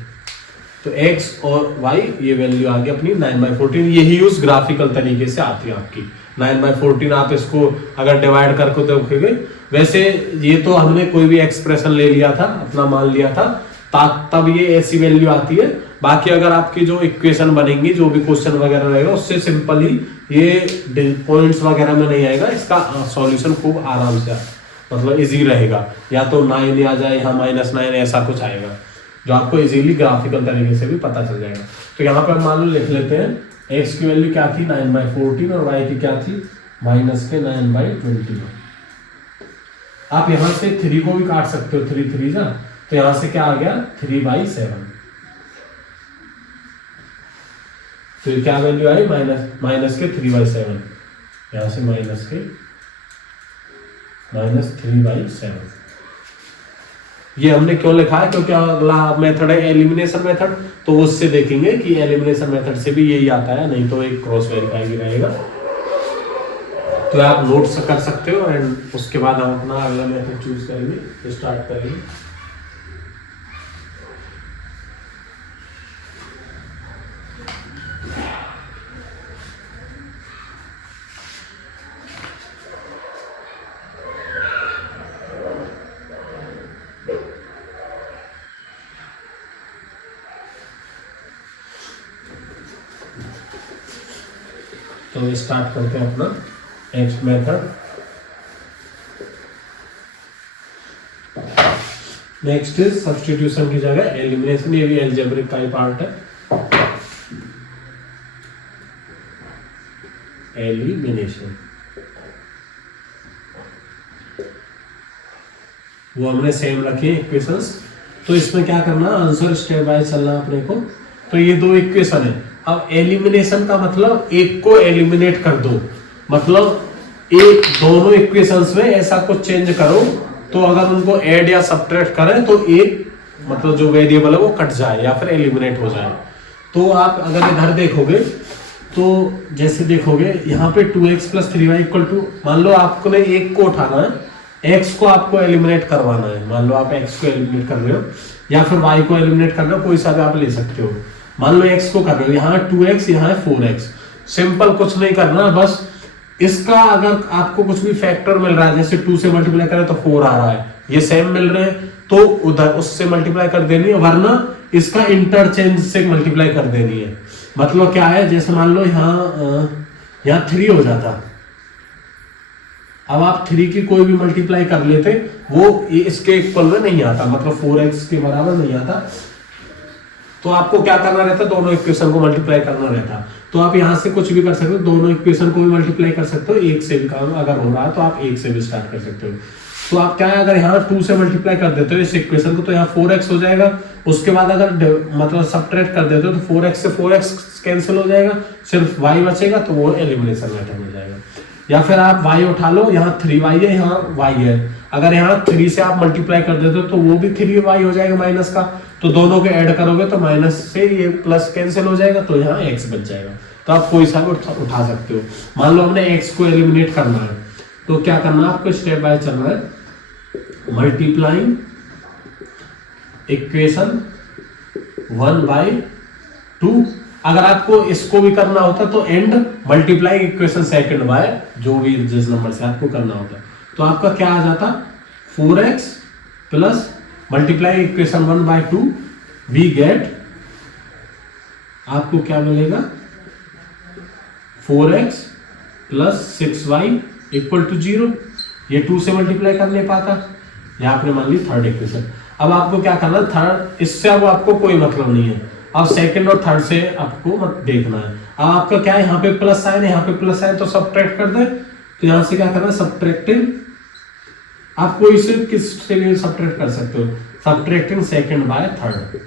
तो x और y ये वैल्यू आ गई अपनी 9/14। यही यूज ग्राफिकल तरीके से आती है आपकी 9/14। आप इसको अगर डिवाइड करके देखोगे, वैसे ये तो हमने कोई भी एक्सप्रेशन ले लिया था, अपना मान लिया था, तब ये ऐसी वैल्यू आती है। बाकी अगर आपकी जो इक्वेशन बनेंगी, जो भी क्वेश्चन वगैरह रहेगा, उससे सिंपल ही ये पॉइंट्स वगैरह में नहीं आएगा। इसका सॉल्यूशन खूब आराम से मतलब इजी रहेगा। या तो 9 आ जाए, यहाँ -9 ऐसा कुछ आएगा, जो आपको इजीली ग्राफिकल तरीके से भी पता चल जाएगा। तो यहाँ पर मान लो लिख लेते हैं, x की वैल्यू क्या थी 9/14 और y की क्या थी -9/21। आप यहाँ से 3 को भी काट सकते हो, 3 3 जा, तो यहाँ से क्या आ गया 3/7। तो क्या वैल्यू आई माइनस के 3/7। यहाँ से -3/7। ये हमने क्यों लिखा है, क्योंकि अगला मेथड है एलिमिनेशन मेथड, तो उससे देखेंगे कि एलिमिनेशन मेथड से भी यही आता है, नहीं तो एक क्रॉस वेरीफाई भी रहेगा। तो आप नोट्स कर सकते हो एंड उसके बाद हम अपना अगला मेथड चूज करेंगे, स्टार्ट करेंगे। तो स्टार्ट करते हैं अपना next method. Next is substitution की जगह एलिमिनेशन, ये भी अलजेब्रिक का ही पार्ट है। एलिमिनेशन वो हमने सेम रखी है इक्वेशंस। तो इसमें क्या करना, आंसर स्टेप बाय चलना अपने को। तो ये दो इक्वेशन है। अब एलिमिनेशन का मतलब एक को एलिमिनेट कर दो, मतलब एक दोनों इक्वेशंस में ऐसा कुछ चेंज करो तो अगर उनको ऐड या सब्ट्रैक्ट करें तो एक मतलब जो वेरिएबल है वो कट जाए या फिर एलिमिनेट हो जाए। तो आप अगर इधर देखोगे तो जैसे देखोगे यहाँ पे 2x + 3y = मान लो आपको ने एक को उठाना है, x को आपको एलिमिनेट करवाना है। मान लो आप x को एलिमिनेट कर रहे हो या फिर y को एलिमिनेट कर रहे हो, कोई सा भी आप ले सकते हो। मान लो x को कर रहे हो, यहाँ 2x यहाँ है 4x। सिंपल कुछ नहीं करना, बस इसका अगर आपको कुछ भी फैक्टर मिल रहा है, जैसे 2 से मल्टीप्लाई करें तो 4 आ रहा है, ये सेम मिल रहे हैं तो उधर उससे मल्टीप्लाई कर देनी है, वरना इसका इंटरचेंज से मल्टीप्लाई कर देनी है। मतलब क्या है, जैसे मान लो यहाँ 3 हो जाता, अब आप 3 की कोई भी मल्टीप्लाई कर लेते, वो इसके इक्वल में नहीं आता, मतलब 4x के बराबर नहीं आता। तो आपको क्या करना रहता है, दोनों इक्वेशन को मल्टीप्लाई करना रहता है। तो आप यहाँ से कुछ भी कर सकते हो, दोनों इक्वेशन को भी मल्टीप्लाई कर सकते हो, एक से भी काम अगर हो रहा है तो आप एक से भी स्टार्ट कर सकते हो। तो आप क्या है, अगर यहाँ 2 से मल्टीप्लाई कर देते हो इस इक्वेशन को तो यहाँ 4x हो जाएगा। उसके बाद अगर मतलब सब्ट्रैक्ट कर देते हो तो 4x से 4x कैंसिल हो जाएगा, सिर्फ y बचेगा, तो वो एलिमिनेशन मेथड हो जाएगा। या फिर आप y उठा लो, यहाँ 3y है, यहाँ y है, अगर यहाँ 3 से आप मल्टीप्लाई कर देते हो तो वो भी 3y हो जाएगा माइनस का, तो दोनों को ऐड करोगे तो माइनस से ये प्लस कैंसिल हो जाएगा, तो यहाँ x बच जाएगा। तो आप कोई सा भी उठा सकते हो। मान लो हमने x को एलिमिनेट करना है, तो क्या करना है आपको, स्टेप बाय चलना है, मल्टीप्लाइंग इक्वेशन 1/2। अगर आपको इसको भी करना होता तो and multiply equation second by जो भी जिस नंबर से आपको करना होता, तो आपका क्या आ जाता, 4x plus multiply equation 1/2, we get, आपको क्या मिलेगा, 4x प्लस 6y = 0। ये 2 से मल्टीप्लाई कर नहीं पाता, यहाँ आपने मान ली थर्ड इक्वेशन। अब आपको क्या करना है, थर्ड, इससे अब आपको कोई मतलब नहीं है, अब सेकंड और थर्ड से आपको मत देखना है। अब आपका क्या है, यहाँ पे प्लस साइन है, यहाँ पे प्लस साइन, तो सब्ट्रैक्ट कर दे। तो यहाँ से क्या करना है, सब्ट्रैक्टिंग, आपको इसे किससे भी सब्ट्रैक्ट कर सकते हो, subtracting second by third.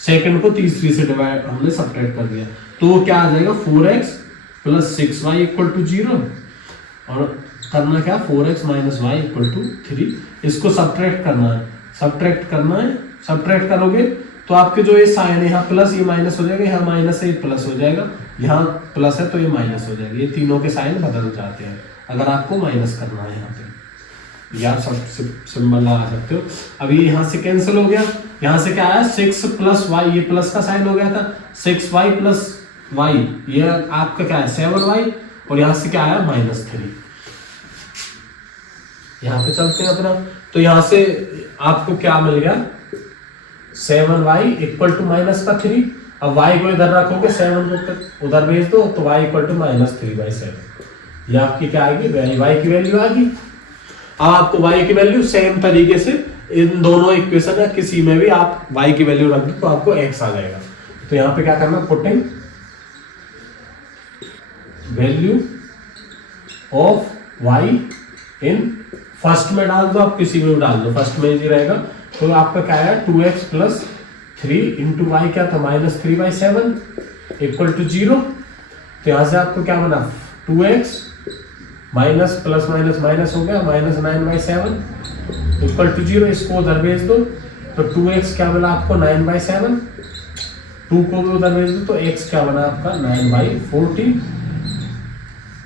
Second को तीसरी से डिवाइड हमने सब्ट्रैक्ट कर दिया, तो वो क्या आ जाएगा, 4x प्लस 6y = 0। और करना क्या, 4x माइनस y = 3। इसको सब्ट्रैक्ट करना है, सब्ट्रैक्ट करना है, सब्ट्रैक्ट करोगे तो आपके जो ये साइन है, यहाँ प्लस ये माइनस हो जाएगा, यहाँ माइनस है ये प्लस हो जाएगा, यहाँ प्लस है तो ये माइनस हो जाएगा, ये तीनों के साइन बदल जाते हैं अगर आपको माइनस करना है। यहाँ पे यार सब सिंबल लगा सकते हो। अब ये यहाँ से कैंसिल हो गया, यहाँ से क्या आया, 6 + y, ये प्लस का साइन हो गया था, 6y + y, ये आपका क्या है, 7y, और यहाँ से क्या आया, -3। यहाँ पे चलते हैं अपना, तो यहाँ से आपको क्या मिल गया, 7y = -3। अब y को इधर रखोगे, 7 को उधर भेज दो, तो y = -3/7। ये आपकी क्या आएगी, y की वैल्यू आएगी। अब आपको y की वैल्यू सेम तरीके से इन दोनों इक्वेशन या किसी में भी आप y की वैल्यू रख दो तो आपको x आ जाएगा। तो यहाँ पे क्या करना, putting value of y in, first में डाल दो, आप किसी में डाल दो, फर्स्ट में ही रहेगा। तो आपका क्या है, 2x प्लस 3 × y क्या था, -3/7 = 0। तो यहाँ से आपको क्या बना, 2x minus plus minus minus हो गया, -9/7 इक्वल टू 0, इसको उधर भेज दो तो 2x क्या मिला आपको 9/7, 2 को भी उधर भेज दो तो x क्या बना आपका 9/40,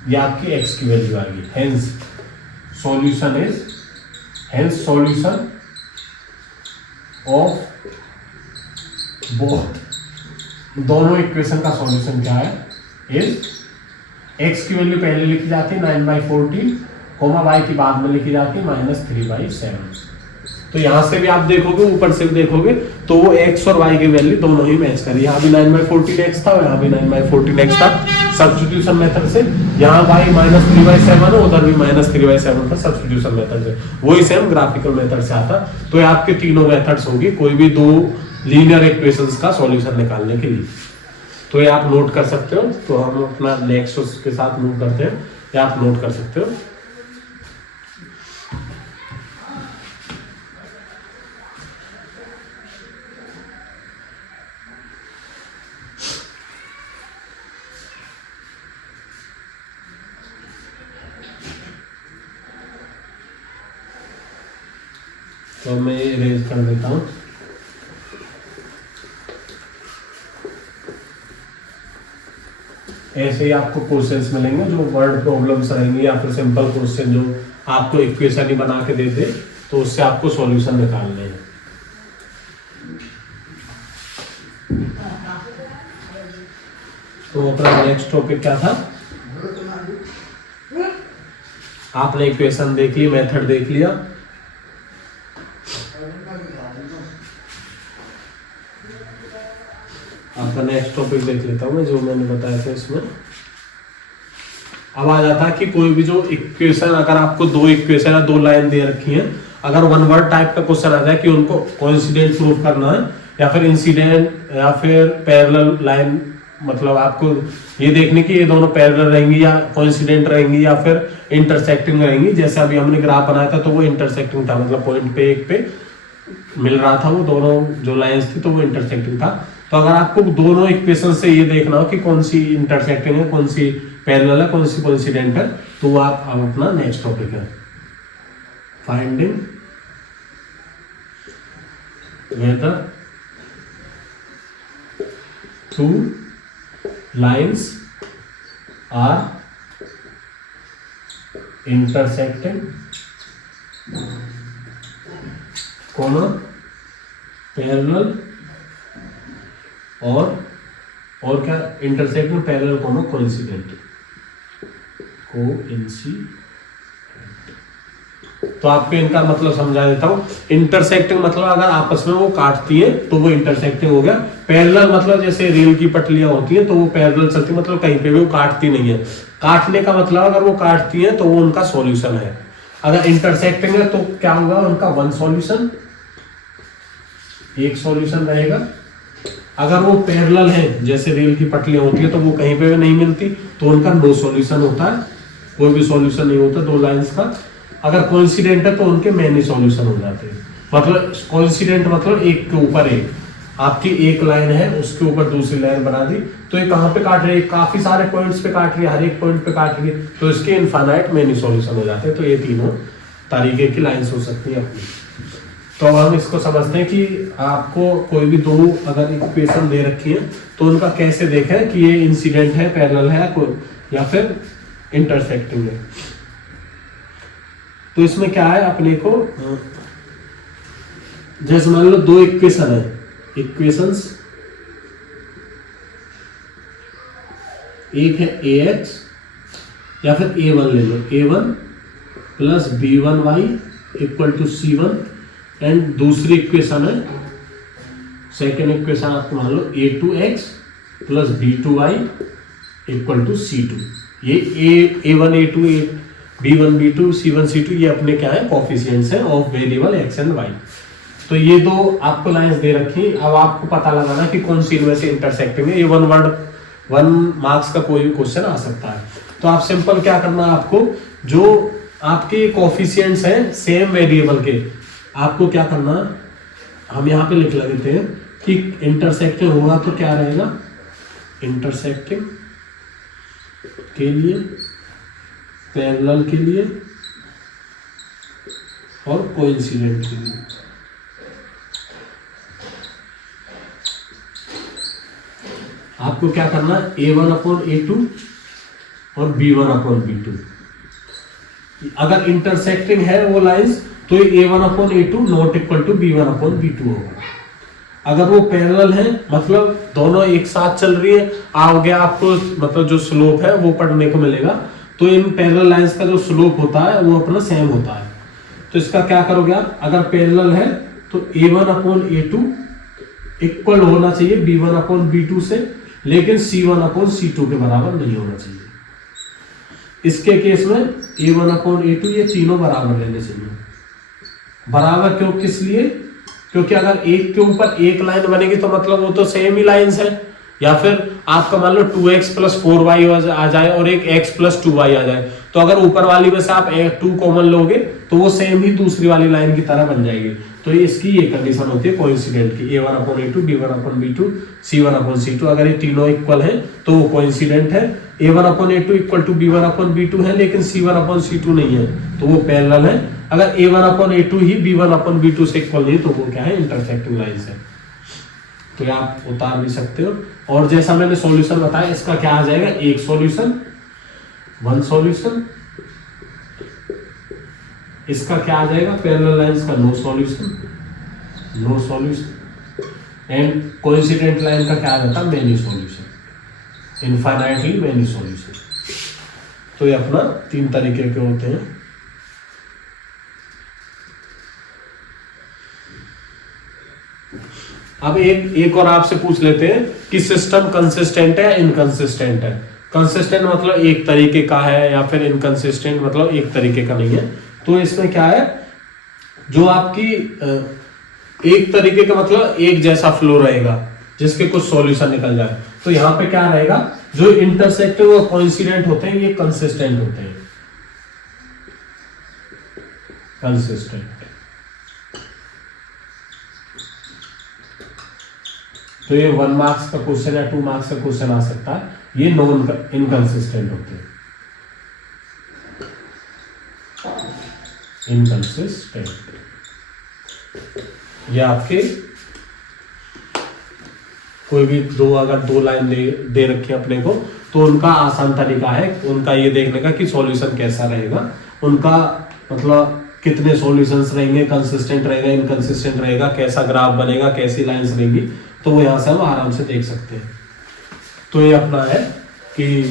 ये आपकी x की वैल्यू आ गई। हेंस सॉल्यूशन ऑफ बोथ, दोनों इक्वेशन का सॉल्यूशन क्या है, इज x की वैल्यू पहले लिखी जाती है 9/14, y की बाद में लिखी जाती है -3/7। तो यहां से भी आप देखोगे, ऊपर से भी देखोगे तो वो x और y की वैल्यू दोनों ही मैच कर रही है। यहाँ भी 9/14 x था, यहाँ भी 9/14 x था। सब्स्टिट्यूशन मेथड से यहाँ y -3/7 है, उधर भी -3/7 था सब्स्टिट्यूशन मेथड से, वही सेम ग्राफिकल मेथड से आता। तो ये आपके तीनों मेथड्स होगी कोई भी दो लीनियर इक्वेशंस का सॉल्यूशन निकालने के लिए। तो ये आप नोट कर सकते हो। तो हम अपना नेक्स्ट उसके साथ मूव करते हैं, या आप नोट कर सकते हो। तो मैं ये इरेज कर देता हूँ। ऐसे ही आपको क्वेश्चंस मिलेंगे जो वर्ड प्रॉब्लम्स रहेंगी या फिर सिंपल क्वेश्चन जो आपको इक्वेशन ही बना के दे दे, तो उससे आपको सॉल्यूशन निकालने हैं। तो अपना नेक्स्ट टॉपिक क्या था, आपने इक्वेशन देख ली, मेथड देख लिया। आपका नेक्स्ट टॉपिक देख लेता हूं मैं, जो मैंने बताया था इसमें। अब आ जाता है कि कोई भी जो इक्वेशन, अगर आपको दो इक्वेशन या दो लाइन दे रखी है, अगर वन वर्ड टाइप का क्वेश्चन आ जाए कि उनको कोइंसिडेंट प्रूव करना है या फिर इंसिडेंट या फिर पैरेलल लाइन, मतलब आपको ये देखने की ये दोनों पैरेलल रहेंगी या कोइंसिडेंट रहेंगी या फिर इंटरसेक्टिंग रहेंगी। जैसे अभी हमने ग्राफ बनाया था तो वो इंटरसेक्टिंग था, मतलब पॉइंट पे एक पे मिल रहा था, वो दोनों जो लाइंस थी तो वो इंटरसेक्टिंग था। तो अगर आपको दोनों इक्वेशन से ये देखना हो कि कौन सी इंटरसेक्टिंग है, कौन सी पैरेलल है, कौन सी कोइंसिडेंट है, तो वो आप अब अपना नेक्स्ट टॉपिक है finding whether two lines are intersecting, comma parallel और क्या इंटरसेक्टिंग पैरेलल कॉमा कोइंसिडेंट। तो आपको इनका मतलब समझा देता हूं। इंटरसेक्टिंग मतलब अगर आपस में वो काटती है तो वो इंटरसेक्टिंग हो गया। पैरेलल मतलब जैसे रेल की पटलियां होती हैं तो वो पैरेलल चलती, मतलब कहीं पे भी वो काटती नहीं है। काटने का मतलब अगर वो काटती है तो वो उनका सॉल्यूशन है। अगर इंटरसेक्टिंग है तो क्या होगा, उनका वन सॉल्यूशन, एक सॉल्यूशन रहेगा। अगर वो पैरेलल है जैसे रेल की पटलियां होती है तो वो कहीं पे भी नहीं मिलती तो उनका नो सॉल्यूशन होता है, कोई भी सॉल्यूशन नहीं होता दो लाइंस का। अगर कोइंसिडेंट है तो उनके मेनी सॉल्यूशन हो जाते हैं। मतलब कोइंसिडेंट मतलब एक के ऊपर एक, आपकी एक लाइन है उसके ऊपर दूसरी लाइन बना दी तो ये कहाँ पे काट रही है, काफी सारे पॉइंट्स पे काट रही है, हर एक पॉइंट पे काट रही है तो इसके इनफाइनाइट मेनी सॉल्यूशन हो जाते हैं। तो ये तीनों तरीके की लाइंस हो सकती है अपनी। तो अब हम इसको समझते हैं कि आपको कोई भी दो अगर इक्वेशन दे रखी है तो उनका कैसे देखें कि ये इंसिडेंट है, पैरेलल है या फिर इंटरसेक्टिंग है। तो इसमें क्या है अपने को, जैसे मान लो दो इक्वेशन है, इक्वेशंस एक है ax या फिर a1 ले लो, a1 plus b1y equal to c1 and दूसरी इक्वेशन है, सेकेंड इक्वेशन आपको मान लो a2x plus b2y equal to c2। ये a1 a2 b1 b2 c1 c2 ये अपने क्या है, कोफिशिएंट्स हैं of variable x and y। तो ये दो आपको लाइंस दे रखी। अब आपको पता लगाना कि कौन सी इनमें से इंटरसेक्टिंग है। ये वन मार्क्स का कोई भी क्वेश्चन आ सकता है। तो आप सिंपल क्या करना है, आपको जो आपके कोफिशिएंट्स हैं सेम वेरिएबल के, आपको क्या करना, हम यहाँ पे लिख लेते हैं कि इंटरसेक्टिंग होगा तो क्या रहेगा, इंटरसेक्टिंग के लिए, पैरेलल के लिए और कोइंसिडेंट के लिए। आपको क्या करना है, A1/A2 और B1/B2। अगर इंटरसेक्टिंग है वो लाइंस तो ये A1/A2 not equal to B1/B2 होगा। अगर वो पैरेलल है मतलब दोनों एक साथ चल रही है, आगे आपको मतलब जो स्लोप है वो पढ़ने को मिलेगा। तो इन पैरेलल लाइंस का जो स्लोप होता है वो अपना सेम होता है। तो इसका क्या करोगे आप, अगर पैरेलल है तो A1/A2 इक्वल होना चाहिए B1/B2 से, लेकिन C1/C2 के बराबर नहीं होना चाहिए। इसके केस में A1/A2 ये तीनों बराबर रहने चाहिए। बराबर क्यों, किस लिए? क्योंकि अगर एक के ऊपर एक लाइन बनेगी तो मतलब वो तो सेम ही लाइंस है। या फिर आपका मान लो 2x + 4y आ जाए और एक x + 2y आ जाए, तो अगर ऊपर वाली में से आप 2 कॉमन लोगे तो वो सेम ही दूसरी वाली लाइन की तरह बन जाएगी। तो इसकी ये कंडीशन होती है कोइंसिडेंट की, A1/A2 B1/B2 C1/C2। अगर ये तीनों इक्वल है तो वो कोइंसिडेंट है। A1/A2 इक्वल टू B1/B2 है लेकिन C1/C2 नहीं है तो वो पैरेलल है। अगर A1/A2 ही B1/B2 से इक्वल नहीं तो वो क्या है, इंटरसेक्टिंग लाइंस है। तो ये आप उतार भी सकते हो। और जैसा मैंने सॉल्यूशन बताया, इसका क्या आ जाएगा, एक सॉल्यूशन, वन सॉल्यूशन। इसका क्या आ जाएगा, पैरेलल लाइंस का no solution, no solution. And coincident line का क्या आ जाता है, many solution, infinitely many solution. तो ये अपना 3 तरीके के होते हैं। अब एक और आपसे पूछ लेते हैं कि सिस्टम कंसिस्टेंट है इनकंसिस्टेंट है। कंसिस्टेंट मतलब एक तरीके का है, या फिर इनकंसिस्टेंट मतलब एक तरीके का नहीं है। तो इसमें क्या है, जो आपकी एक तरीके का मतलब एक जैसा फ्लो रहेगा जिसके कुछ सॉल्यूशन निकल जाए। तो यहाँ पे क्या रहेगा, जो इंटरसेक्टिंग और कोइंसिडेंट होते हैं ये कंसिस्टेंट होते हैं, कंसिस्टेंट। तो ये 1 मार्क्स का क्वेश्चन या 2 मार्क्स का क्वेश्चन आ सकता है। ये नॉन इनकंसिस्टेंट होते हैं, इनकंसिस्टेंट। ये आपके कोई भी अगर दो लाइन दे रखी है अपने को, तो उनका आसान तरीका है उनका ये देखने का कि सॉल्यूशन कैसा रहेगा, उनका मतलब कितने सॉल्यूशंस रहेंगे, कंसिस्टेंट रहेगा इनकंसिस्टेंट रहेगा, कैसा ग्राफ बनेगा, कैसी लाइंस रहेंगी। तो वो यहाँ से हम आराम से देख सकते हैं। तो ये अपना है कि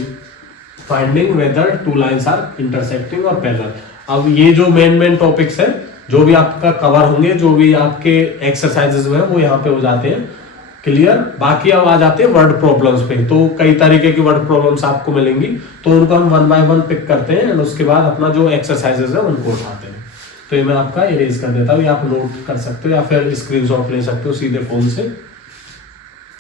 finding whether 2 lines are intersecting और पैरेलल। अब ये जो मेन टॉपिक्स है जो भी आपका कवर होंगे, जो भी आपके एक्सरसाइजेस में वो यहाँ पे हो जाते हैं क्लियर। बाकी अब आ जाते हैं वर्ड प्रॉब्लम्स पे। तो कई तरीके की वर्ड प्रॉब्लम्स आपको मिलेंगी, तो उनको हम 1 बाय 1 पिक करते हैं और उसके बाद अपना जो एक्सरसाइजेस है उनको उठाते हैं। तो ये मैं आपका इरेज कर देता हूँ, या आप नोट कर सकते हो या फिर स्क्रीनशॉट ले सकते हो सीधे फोन से।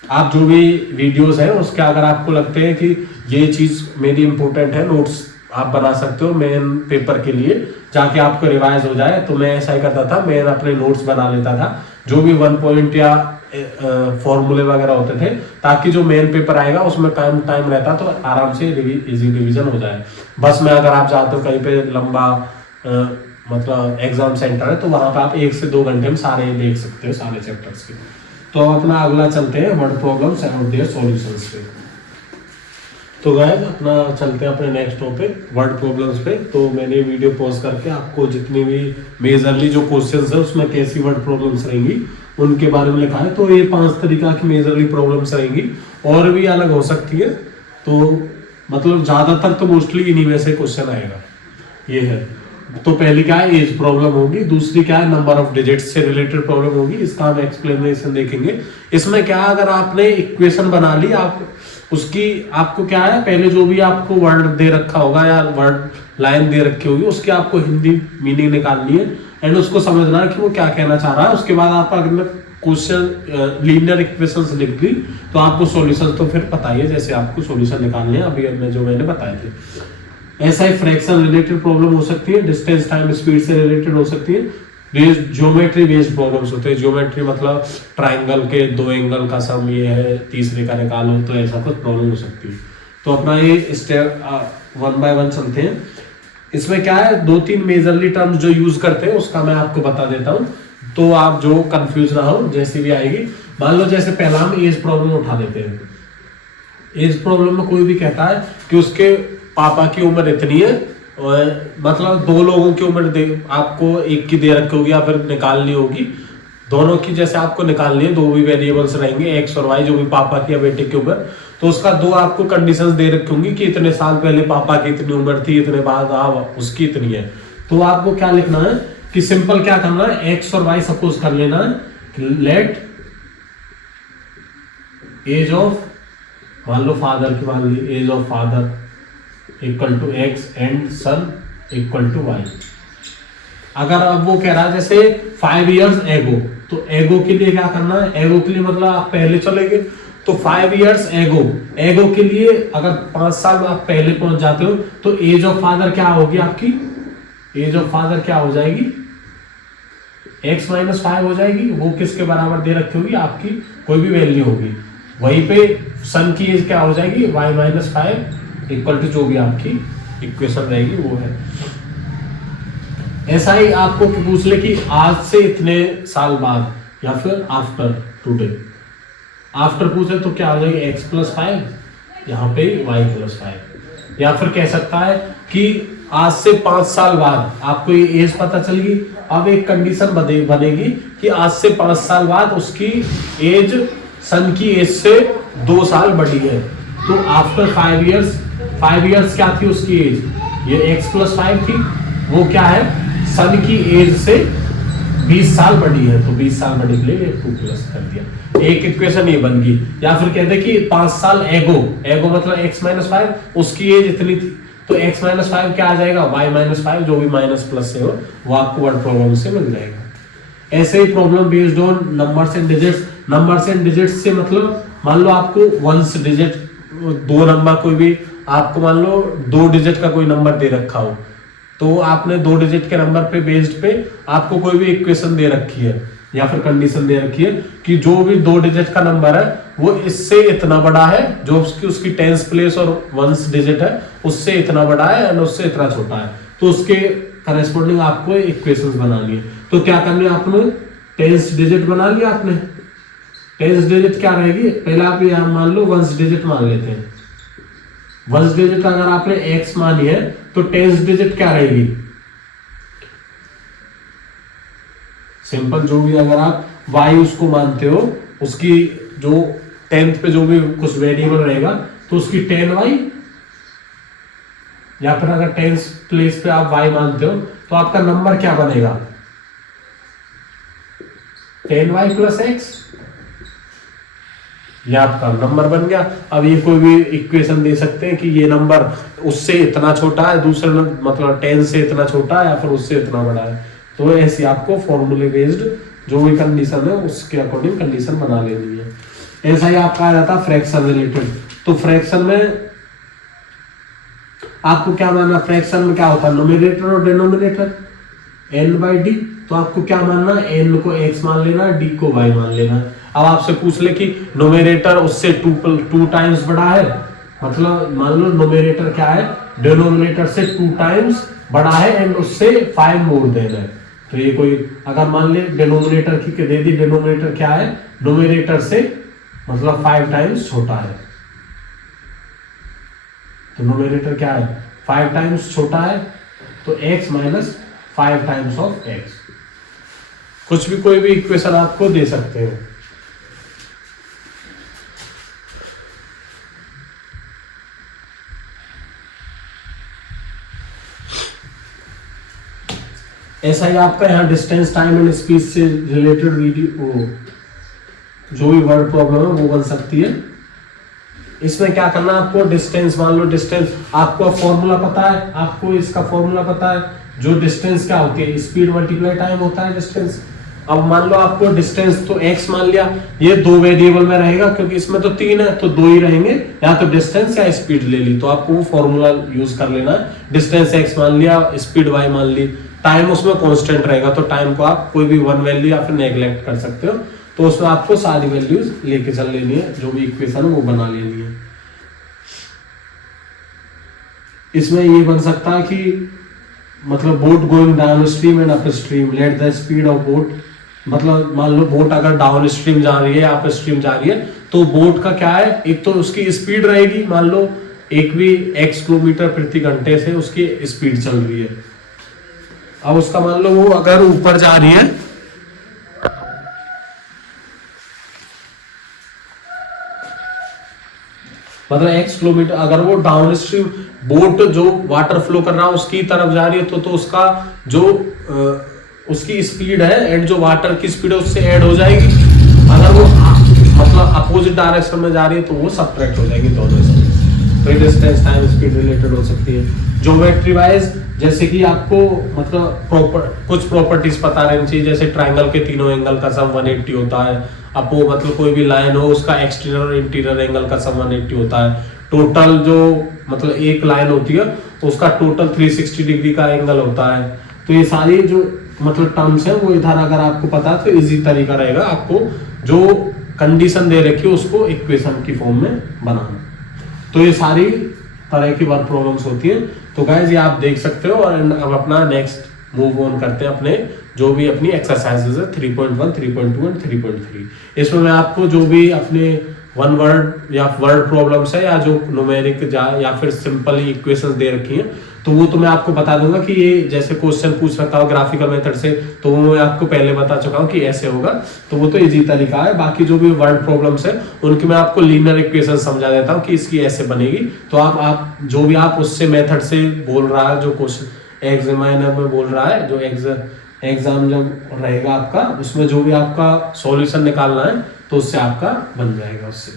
आप जो भी वीडियोस है उसके अगर आपको लगते हैं कि ये चीज मेरी इंपॉर्टेंट है, नोट्स आप बना सकते हो मेन पेपर के लिए, जाके आपको रिवाइज हो जाए। तो मैं ऐसा ही करता था, मैं अपने नोट्स बना लेता था जो भी 1 पॉइंट या फॉर्मूले वगैरह होते थे, ताकि जो मेन पेपर आएगा उसमें टाइम रहता तो आराम से इजी रिवीजन हो जाए। बस में अगर आप जाते हो कहीं पे लंबा मतलब एग्जाम सेंटर है, तो वहां पे आप 1 से 2 घंटे में सारे देख सकते हो सारे चैप्टर्स के। तो अपना अगला चलते हैं word problems and their solutions पे। तो गाइस अपना चलते हैं अपने नेक्स्ट टॉपिक वर्ड प्रॉब्लम्स पे। तो मैंने वीडियो पॉज करके आपको जितनी भी मेजरली जो क्वेश्चंस है उसमें कैसी वर्ड प्रॉब्लम्स रहेंगी उनके बारे में लिखा है। तो ये 5 तरीका की मेजरली प्रॉब्लम्स रहेंगी, और भी अलग हो सकती है। तो मतलब ज्यादातर तो मोस्टली इन्हीं में से क्वेश्चन आएगा। ये है, तो पहली क्या है, एज प्रॉब्लम होगी। दूसरी क्या है, नंबर ऑफ डिजिट्स से रिलेटेड प्रॉब्लम होगी। इसका हम एक्सप्लेनेशन देखेंगे। इसमें क्या, अगर आपने इक्वेशन बना ली, आप उसकी आपको क्या है, पहले जो भी आपको वर्ड दे रखा होगा या वर्ड लाइन दे रखी होगी उसकी आपको हिंदी मीनिंग निकालनी है एंड उसको समझना है कि वो क्या कहना चाह रहा है। उसके बाद आप अगर क्वेश्चन लीनियर इक्वेशंस लिख दी तो आपको सॉल्यूशन तो फिर पता ही है, जैसे आपको सॉल्यूशन निकालने हैं अभी मैंने बताए थे। ऐसा ही फ्रैक्शन रिलेटेड प्रॉब्लम हो सकती है, डिस्टेंस टाइम स्पीड से रिलेटेड हो सकती है। ज्योमेट्री बेस्ड प्रॉब्लम्स होते हैं। ज्योमेट्री मतलब ट्राइंगल के 2 एंगल का सम ये है, तीसरे का निकालो, तो ऐसा कुछ प्रॉब्लम हो सकती है। तो अपना ये स्टेप 1 बाय 1 चलते हैं। इसमें क्या है, 2-3 मेजरली टर्म्स जो यूज करते हैं उसका मैं आपको बता देता हूं, तो आप जो कंफ्यूज ना हो जैसी भी आएगी। मान लो जैसे पहला हम एज प्रॉब्लम उठा देते हैं। एज प्रॉब्लम में कोई भी कहता है कि उसके पापा की उम्र इतनी है, और मतलब 2 लोगों की उम्र आपको एक की दे रखी होगी या फिर निकालनी होगी, दोनों की जैसे आपको निकालनी है, 2 भी वेरिएबल्स रहेंगे एक्स और वाई, जो भी पापा की या बेटे की उम्र, तो उसका 2 आपको कंडीशंस दे रखी होंगी कि इतने साल पहले पापा की इतनी उम्र थी, इतने बाद उसकी इतनी है। तो आपको क्या लिखना है कि सिंपल क्या करना है, एक्स और वाई सपोज कर लेना है, लेट एज ऑफ, मान लो फादर की मान ली, age of father equal to x and son equal to y. अगर अब वो कह रहा है जैसे 5 years एगो, तो एगो के लिए क्या करना है, एगो के लिए मतलब आप पहले चलेंगे, तो 5 years एगो, एगो के लिए अगर 5 साल आप पहले पहुंच जाते हो तो एज ऑफ फादर क्या होगी आपकी, एज ऑफ फादर क्या हो जाएगी, x माइनस 5 हो जाएगी। वो किसके बराबर दे रखी होगी, आपकी कोई भी वैल्यू होगी, वहीं पे सन की एज क्या हो जाएगी, y माइनस 5 इक्वल टू जो भी आपकी इक्वेशन रहेगी वो है। ऐसा ही आपको पूछ ले कि आज से इतने साल बाद, या फिर आफ्टर टुडे, आफ्टर पूछे तो क्या हो जाएगी, x प्लस 5, यहाँ पे y प्लस 5। या फिर कह सकता है कि आज से 5 साल बाद, आपको ये एज पता चल गई, अब एक कंडीशन बनेगी कि आज से 5 साल बाद उसकी एज सन की एज से 2 साल बढ़ी है, तो आफ्टर 5 years, 5 years क्या थी उसकी एज, ये x प्लस 5 थी, वो क्या है, सन की एज से 20 साल बढ़ी है, तो 20 साल बढ़ी के लिए 2 प्लस कर दिया, एक इक्वेशन ये बन गई। या फिर कहते कि 5 साल एगो, एगो मतलब x माइनस 5, उसकी एज इतनी थी, तो x माइनस 5 क्या आ जाएगा, y माइनस 5, जो भी माइनस प्लस से हो वो आपको वर्ड प्रॉब्लम से मिल जाएगा। ऐसे ही problem based on numbers and digits, numbers and digits से मतलब मान लो आपको वंस डिजिट, 2 नंबर कोई भी आपको मान लो 2 डिजिट का कोई नंबर दे रखा हो, तो आपने 2 डिजिट के नंबर पे बेस्ड पे आपको कोई भी इक्वेशन दे रखी है या फिर कंडीशन दे रखी है कि जो भी 2 डिजिट का नंबर है वो इससे इतना बड़ा है, जो उसकी टेंस प्लेस और वंस डिजिट है उससे इतना बड़ा है एंड उससे इतना छोटा है, तो उसके करस्पॉन्डिंग आपको इक्वेशंस बनानी है। तो क्या करनी है, आपने टेंस डिजिट बना लिया, आपने टेंस डिजिट क्या रहेगी, पहले आप यहाँ मान लो वंस डिजिट मान लेते हैं, वंस डिजिट अगर आपने x मानी है तो टेंस डिजिट क्या रहेगी, सिंपल जो भी अगर आप y उसको मानते हो, उसकी जो 10th पे जो भी कुछ वेरिएबल रहेगा तो उसकी 10y, या फिर अगर 10th प्लेस पे आप y मानते हो तो आपका नंबर क्या बनेगा, 10y प्लस x, ये आपका नंबर बन गया। अब ये कोई भी इक्वेशन दे सकते हैं कि ये नंबर उससे इतना छोटा है, दूसरे मतलब 10 से इतना छोटा है या फिर उससे इतना बड़ा है, तो ऐसे आपको फॉर्मूले बेस्ड जो भी कंडीशन है उसके अकॉर्डिंग कंडीशन बना लेनी है। ऐसा ही आपका आ जाता है फ्रैक्शन रिलेटेड, तो फ्रैक्शन में आपको क्या मानना, फ्रैक्शन में क्या होता है, न्यूमरेटर और डिनोमिनेटर n/d, तो आपको क्या मानना है, n को x मान लेना, d को y मान लेना। अब आपसे पूछ ले कि न्यूमरेटर उससे 2 टाइम्स बड़ा है, मतलब मान लो न्यूमरेटर क्या है, डिनोमिनेटर से 2 टाइम्स बड़ा है एंड उससे 5 मोर देना है, तो ये कोई अगर मान ले डिनोमिनेटर की दे दी, डिनोमिनेटर क्या है, न्यूमरेटर से मतलब 5 टाइम्स छोटा है, तो न्यूमरेटर क्या है, 5 टाइम्स छोटा है, तो x minus 5 times of x, कुछ भी कोई भी इक्वेशन आपको दे सकते हो। ऐसा ही आपका यहाँ डिस्टेंस टाइम एंड स्पीड से रिलेटेड वीडियो जो भी वर्ड प्रॉब्लम है वो बन सकती है। इसमें क्या करना है आपको, डिस्टेंस मान लो, डिस्टेंस आपको फॉर्मूला पता है, आपको इसका फॉर्मूला पता है, जो डिस्टेंस क्या होती है, स्पीड मल्टीप्लाई टाइम होता है डिस्टेंस। अब मान लो आपको डिस्टेंस तो x मान लिया, ये 2 वेरिएबल में रहेगा क्योंकि इसमें तो 3 है तो 2 ही रहेंगे, या तो डिस्टेंस या स्पीड ले ली, तो आपको वो फॉर्मूला यूज कर लेना है। डिस्टेंस x मान लिया, स्पीड y मान ली, टाइम उसमें कांस्टेंट रहेगा, तो टाइम को आप कोई भी 1 वैल्यू या फिर नेग्लेक्ट कर सकते हो, तो उसमें आपको सारी वैल्यूज लेके चल लेनी है, जो भी इक्वेशन है वो बना लेनी है। इसमें ये बन सकता है कि मतलब boat going down stream and up stream, let the speed of boat, मतलब मान लो बोट अगर डाउन स्ट्रीम जा रही है, अप स्ट्रीम जा रही है, तो बोट का क्या है, एक तो उसकी स्पीड रहेगी, मान लो एक भी x किलोमीटर प्रति घंटे से उसकी स्पीड चल रही है। अब उसका मान लो वो अगर ऊपर जा रही है, मतलब x किलोमीटर, अगर वो डाउन स्ट्रीम बोट जो वाटर फ्लो कर रहा है उसकी तरफ जा रही है, तो उसका जो उसकी स्पीड है एंड जो वाटर की स्पीड है उससे ऐड हो जाएगी। अगर वो मतलब अपोजिट डायरेक्शन में जा रही है तो वो सब्ट्रैक्ट हो जाएगी दोनों से। तो डिस्टेंस टाइम स्पीड रिलेटेड हो सकती है। ज्योमेट्री वाइज जैसे कि आपको मतलब कुछ प्रॉपर्टीज पता रहनी चाहिए, जैसे ट्रायंगल के तीनों एंगल का सम 180 होता है। अब वो मतलब कोई भी लाइन हो उसका एक्सटीरियर और इंटीरियर एंगल का सम 180 होता है। टोटल जो मतलब एक लाइन होती है उसका टोटल 360 डिग्री का एंगल होता है। तो ये सारी जो मतलब टर्म्स है वो इधर अगर आपको पता है तो इजी तरीका रहेगा आपको जो कंडीशन दे रखी है उसको इक्वेशन की फॉर्म में बनाना। तो ये सारी तरह की वर्क प्रॉब्लम्स होती है। तो गाइस ये आप देख सकते हो। और अब अपना नेक्स्ट मूव ऑन करते हैं अपने जो भी अपनी एक्सरसाइजेज है 3.1, 3.2 एंड 3.3। इसमें मैं आपको जो भी अपने वन वर्ड या वर्ड प्रॉब्लम्स है या जो न्यूमेरिक या फिर सिंपल इक्वेशंस दे रखी हैं तो वो तो मैं आपको बता दूंगा कि ये जैसे क्वेश्चन पूछ रखा हो ग्राफिकल मेथड से तो वो मैं आपको पहले बता चुका हूँ कि ऐसे होगा, तो वो तो इजी तरीका है। बाकी जो भी वर्ड प्रॉब्लम्स है उनकी मैं आपको लीनियर इक्वेशन समझा देता हूँ कि इसकी ऐसे बनेगी। तो आप जो भी आप उससे मेथड से बोल रहा है, जो क्वेश्चन एग्जामिनर में बोल रहा है, जो एग्जाम जब रहेगा आपका उसमें जो भी आपका सॉल्यूशन निकालना है तो उससे आपका बन जाएगा उससे।